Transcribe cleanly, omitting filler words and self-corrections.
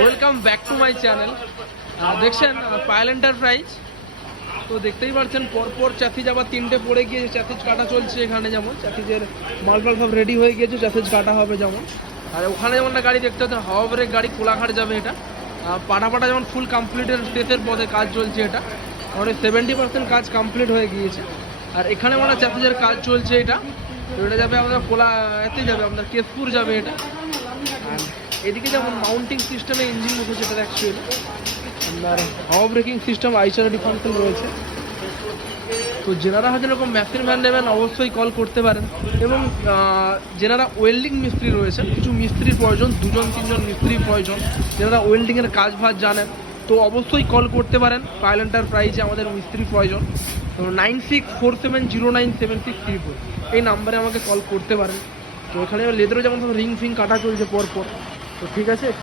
Welcome back to my channel. দেখছেন Payel enterprise. তো দেখতেই পাচ্ছেন পরপর চাথিজ আবার 3টে পড়ে গিয়েছে, চাথিজ কাটা চলছে এখানে। যেমন চাথিজের মালপাল সব রেডি হয়ে গিয়েছে, চাথিজ কাটা হবে যেমন। আর ওখানে যেমন একটা গাড়ি দেখতে হচ্ছে হাওয়া ব্রেক গাড়ি, কোলাঘাট যাবে এটা। পাটা যেমন ফুল কমপ্লিটের শেষের পথে কাজ চলছে এটা, মানে 70% কাজ কমপ্লিট হয়ে গিয়েছে। আর এখানে মানে চাথিজের কাজ চলছে এটা। তো এটা যাবে আমাদের এতে যাবে আপনার কেশপুর যাবে এটা। আর এদিকে যেমন মাউন্টিং সিস্টেমে ইঞ্জিন বসেছে এটা অ্যাকচুয়ালি আপনার হাওয়া ব্রেকিং সিস্টেম আইসারেডি ফাংশন রয়েছে। তো যেনারা হয়তো এরকম মেশিন ভ্যান নেবেন অবশ্যই কল করতে পারেন। এবং যেনারা ওয়েল্ডিং মিস্ত্রি রয়েছেন, কিছু মিস্ত্রির প্রয়োজন, 2-3জন মিস্ত্রির প্রয়োজন, যেনারা ওয়েল্ডিংয়ের কাজ ভাজ জানেন, তো অবশ্যই কল করতে পারেন। পায়েল এন্টারপ্রাইজে আমাদের মিস্ত্রির প্রয়োজন। তো 9647097634 এই নাম্বারে আমাকে কল করতে পারেন। তো এখানে লেদারও যেমন রিং ফিং কাটা চলছে পরপর। তো ঠিক আছে।